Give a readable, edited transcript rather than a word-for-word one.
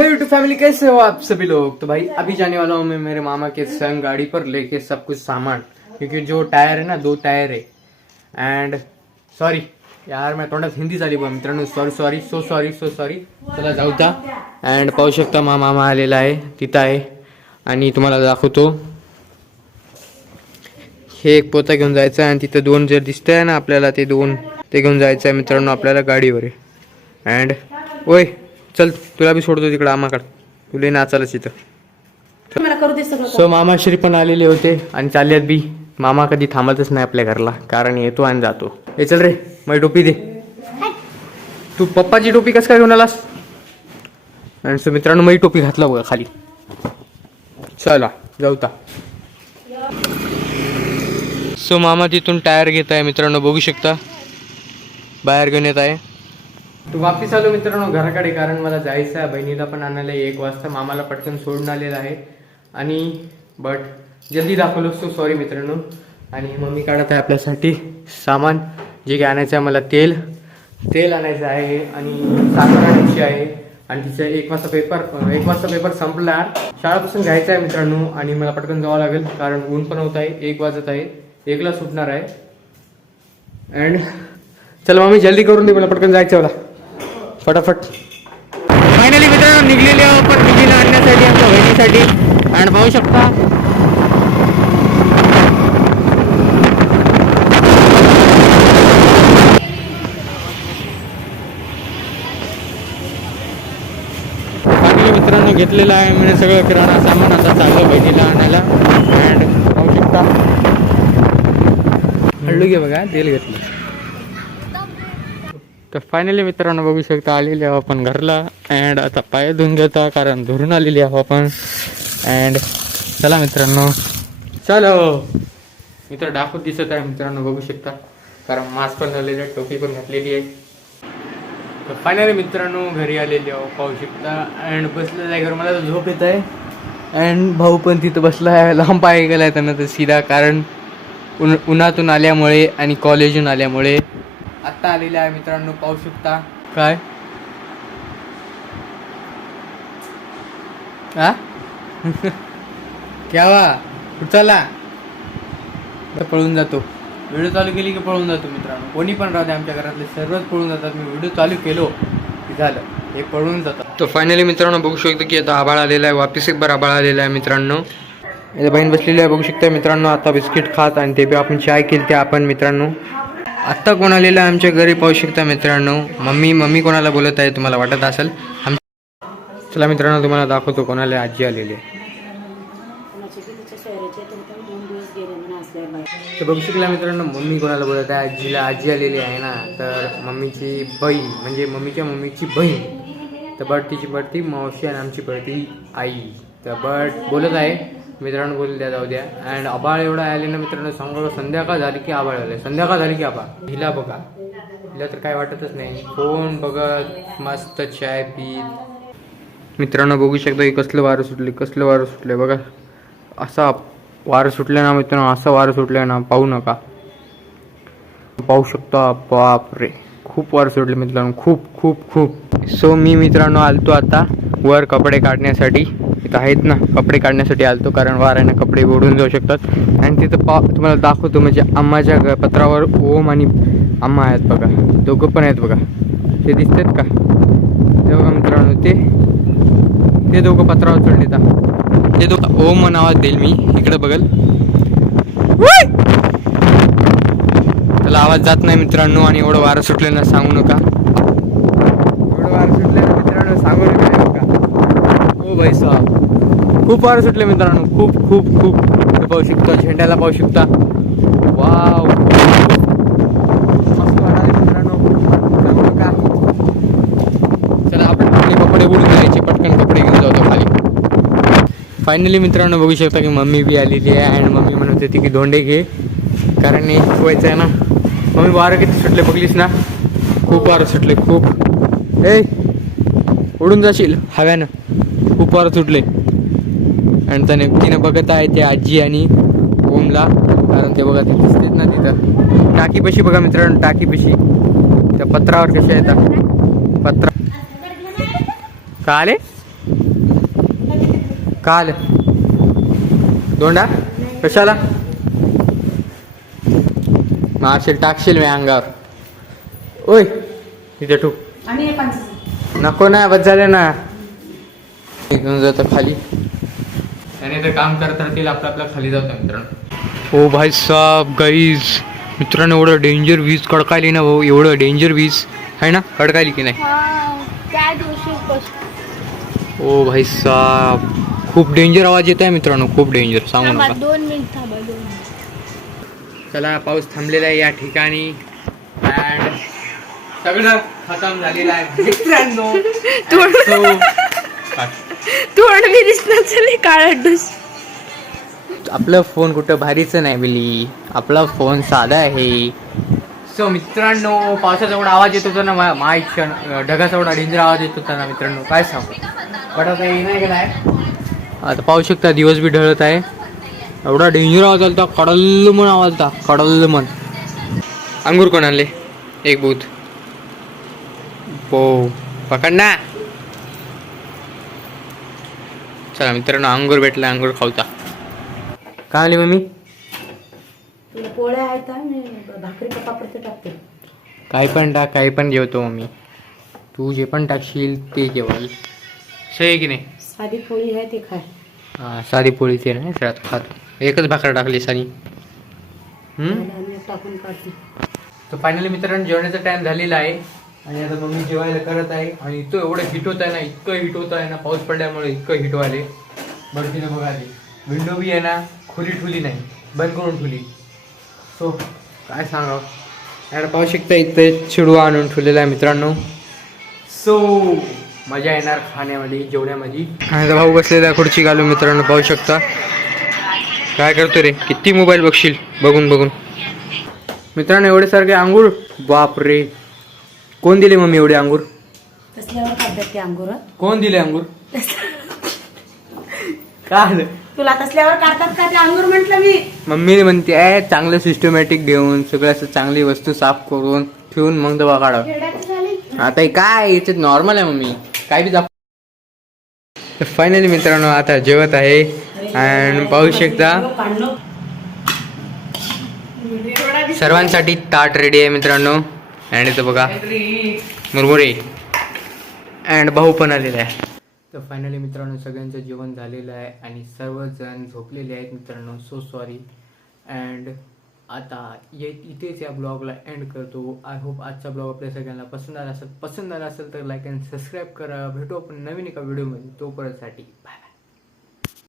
हे YouTube family, कैसे हो आप सभी लोग। तो भाई अभी जाने वाला हूँ मैं मेरे मामा के संग गाड़ी पर लेके सब कुछ सामान, क्योंकि जो टायर है ना 2 टायर है। एंड सॉरी यार, मैं थोड़ा हिंदी झाली बघा मित्रांनो, सॉरी. चला जाऊ द्या. अँड पाहू शकता मामा आलेला आहे, तिथं आहे. आणि तुम्हाला दाखवतो, हे एक पोता घेऊन जायचं आहे आणि तिथं 2 जे दिसतंय आहे ना आपल्याला, ते 2 ते घेऊन जायचं आहे मित्रांनो आपल्याला गाडीवर. अँड ओय चल, तुला बी सोडतो तिकडं आम्हाकडं, तुला नाचायलाच इथं. सो मामाश्री पण आलेले होते आणि चालल्यात बी. मामा कधी थांबतच नाही आपल्या घरला, कारण येतो आणि जातो. हे चल रे, माझी टोपी दे. तू पप्पाची टोपी कसं काय घेऊन आलास? आणि सो मित्रांनो माझी टोपी घातला बघा खाली. चला जाऊता. सो मामा तिथून टायर घेत आहे मित्रांनो, बघू शकता बाहेर घेऊन येत आहे. तो वापस आलो मित्रांनो घराकडे, कारण मला जायचं आहे बहिणीला पण आणायला 1 वाजता. मामाला पटकन सोडून आलेला आहे आणि बट जल्दी दाखवलो, सो सॉरी मित्रांनो. आणि मम्मी काढत आहे आपल्यासाठी सामान, जे काय आणायचं आहे. मला तेल आणायचं आहे आणि साखर आणायची आहे. आणि तिचा 1 वाजता पेपर संपला. शाळेपासून घ्यायचा आहे मित्रांनो आणि मला पटकन जावं लागेल, कारण ऊन पण होत आहे. 1 वाजत आहे, 1ला सुटणार आहे. अँड चला मम्मी जल्दी करून दे, मला पटकन जायचं मला फटाफट. फायनली मित्रांनो निघलेले आहोत पण मुलीला आणण्यासाठी, आमच्या बहिणीसाठी. आणि पाहू शकता फायनली मित्रांनो घेतलेलं आहे मी सगळं किराणा सामान. आता चाललं बहिणीला आणायला. अँड पाहू शकता हळू घे बघा, तेल घेतलं. तर फायनली मित्रांनो बघू शकता आलेले आहो आपण घरला. अँड आता पाय धुवून घेता, कारण धरून आलेली आहो आपण. अँड चला मित्रांनो, चलो. मित्र डाकूत दिसत आहे मित्रांनो, बघू शकता, कारण मास्क पण झालेले आहे, टोपी पण घातलेली आहे. तर फायनली मित्रांनो घरी आलेली आहो, पाहू शकता. अँड बसलेलं आहे घर, मला तर झोप येत आहे. अँड भाऊ पण तिथं बसला आहे, लांब पाय गेला आहे त्यांना तर सीधा, कारण उन्हातून आल्यामुळे आणि कॉलेजून आल्यामुळे. आत्ता आलेले आहे मित्रांनो, पाहू शकता. काय हा क्या वा चला, पळून जातो. व्हिडिओ चालू केली की पळून जातो मित्रांनो. कोणी पण राहते, आमच्या घरातले सर्वच पळून जातात. मी व्हिडिओ चालू केलो की झालं, हे पळून जातात. तर फायनली मित्रांनो बघू शकतो की आता आभाळ आलेला आहे, वापिस एक बार आभाळ आलेला आहे मित्रांनो. बहीण बसलेली आहे, बघू शकता मित्रांनो. आता बिस्किट खात आणि ते बी आपण चाय केली ते आपण मित्रांनो. आत्ता कोण आलेलं आहे आमच्या घरी, पाहू शकता मित्रांनो. मम्मी कोणाला बोलत आहे तुम्हाला वाटत असेल. चला मित्रांनो तुम्हाला दाखवतो कोणाला आजी आलेली आहे. तर बघू शकला मित्रांनो मम्मी कोणाला बोलत आहे, आजीला. आजी आलेली आहे ना, तर मम्मीची बहीण म्हणजे मम्मीची बहीण. तर बट तिची बढती मावशी आणि आमची बढती आई. तर बट बोलत आहे मित्रांनो, बोलू द्या, जाऊ द्या. अँड आभाळ एवढा आले ना मित्रांनो, सांगा संध्याकाळ झाली की आभाळ आले, संध्याकाळ झाली की आभाळ. हिला बघा, हिला तर काय वाटतच नाही, फोन बघत मस्त चाय पीत. मित्रांनो बघू शकता की कसलं वारं सुटले बघा. असा वारं सुटलं ना मित्रांनो, असं वारं सुटलं ना, पाहू नका. पाहू शकता, बाप रे, खूप वारं सुटले मित्रांनो, खूप. सो मी मित्रांनो आलतो आता वर कपडे काढण्यासाठी. इथं आहेत ना, कपडे काढण्यासाठी आलतो, कारण वाऱ्याने कपडे ओढून जाऊ शकतात. आणि तिथं तुम्हाला दाखवतो, म्हणजे आम्हाच्या पत्रावर ओम आणि आम्हा आहेत बघा, दोघं पण आहेत बघा. ते दिसतात का, ते बघा मित्रांनो, ते दोघं पत्रावर चढले. ते दोघं ओम नावात देईल मी, इकडे बघल. त्याला आवाज जात नाही मित्रांनो. आणि एवढं वारं सुटलं ना, सांगू नका. एवढं वारं सुटलं ना मित्रांनो, सांगू नका. ओ भाई साहब, खूप वारं सुटले मित्रांनो, खूप. पाहू शकता, झेंड्याला पाहू शकता. वाव, मस्त वाटत मित्रांनो, सांगू नका. चला आपण कपडे उडून जायचे, पटकन कपडे घेऊन जातो खाली. फायनली मित्रांनो बघू शकता की मम्मी बी आलेली आहे. आणि मम्मी म्हणत होती की धोंडे घे, कारण हे शिवायचं आहे ना. मम्मी वारं किती सुटले बघलीस ना, खूप वारं सुटले, खूप. उडून जाशील हव्यानं, खूप वारं सुटले. आणि तिनं बघत आहे ते आजी आणि ओमला, कारण ते बघा ते दिसतेत ना तिथं टाकीपाशी. बघा मित्रांनो टाकीपाशी त्या पत्रावर कशा येतात, पत्रा का आले. का आलं दोंडा कशाला मारशील टाकशील मी अंगावर ओय इथे ठू नको ना बस झालं ना घेऊन जातो खाली आणि ते काम करत राहतील आपलं खाली जातो मित्रांनो. ओ भाई साहब गाईज मित्रांनो एवढं डेंजर वीज कडकायली ना भाऊ एवढं डेंजर वीज आहे ना कडकायली की नाही. ओ भाई साहब खूप डेंजर आवाज येत आहे मित्रांनो खूप डेंजर सांगू नका. 2 मिनिट थांबा. चला पाऊस थांबलेला आहे या ठिकाणी अँड सगळं खतम झालेलं आहे मित्रांनो. तोंड मी दिसणार झाले काळा डूस. आपलं फोन कुठं भारीचं नाही बिली आपला फोन साधा आहे. सो मित्रांनो पावसाचा एवढा आवाज येत होता ना माय क्षण ढगाचा एवढा डेंजर आवाज येत होता ना मित्रांनो काय सांगू पडत नाही गेलाय. आता पाहू शकता दिवस बी ढळत आहे एवढा डेंजर आवाज आलता कडल मन आवाज होता कडल मन. अंगूर कोण आणले एक बूथ हो पकड ना. चला मित्रांनो अंगूर भेटला अंगूर खाऊचा. काय आली मम्मी पोळ्या आहेत भाकरी का पापड टाकते काही पण टाक काही पण जेवतो मम्मी तू जे पण टाकशील ते जेवाल सही की नाही. साधी पोळी आहे ती खाय. हां साधी पोळी ते नाही सर खातो एकच भाकर टाकली साधी. टाकून काढते. तर फायनली मित्रांनो जेवणाचा टाइम झालेला आहे आणि आता मम्मी जेवायला करत आहे आणि इतकं एवढं हिट होत आहे ना इतकं हिट होत आहे ना पाऊस पडल्यामुळे इतकं हिट व्हायले. बरं तिथं बघा आली विंडो बी आहे ना खुली ठुली नाही बंद करून ठुली. सो काय सांगावं याला पाहू शकता इथं चिडवा आणून ठेवलेला आहे मित्रांनो. सो मजा येणार खाण्यामध्ये जेवण्यामध्ये. आणि भाऊ बसलेला खुर्ची घालून मित्रांनो पाहू शकता. काय करतो रे किती मोबाईल बघशील बघून बघून. मित्रांनो एवढे सारखे अंगूर बाप रे कोण दिले मम्मी एवढे अंगूर. तसल्यावर काढतात ते अंगूर. कोण दिले अंगूर काय तुला तसल्यावर काढतात का ते अंगूर म्हटलं मी. मम्मी म्हणते आहे चांगलं सिस्टमॅटिक घेऊन सगळं असं चांगली वस्तू साफ करून ठेवून मग दवा काढा. आता हे काय याच्यात नॉर्मल आहे मम्मी काय बी दाखव. फायनली मित्रांनो आता जेवत आहे आणि पाहू शकता सर्वांसाठी ताट रेडी आहे मित्रांनो. आणि इथं बघा मुरमुरे अँड भाऊ पण आलेला आहे. तर फायनली मित्रांनो सगळ्यांचं जेवण झालेलं आहे आणि सर्वजण झोपलेले आहेत मित्रांनो. सो सॉरी अँड आता इथेच या ब्लॉगला एंड करतो. आय होप आजचा ब्लॉग आपल्या सगळ्यांना पसंत आला असेल तर लाईक अँड सबस्क्राईब करा. भेटू आपण नवीन एका व्हिडिओमध्ये तोपर्यंतसाठी बाय.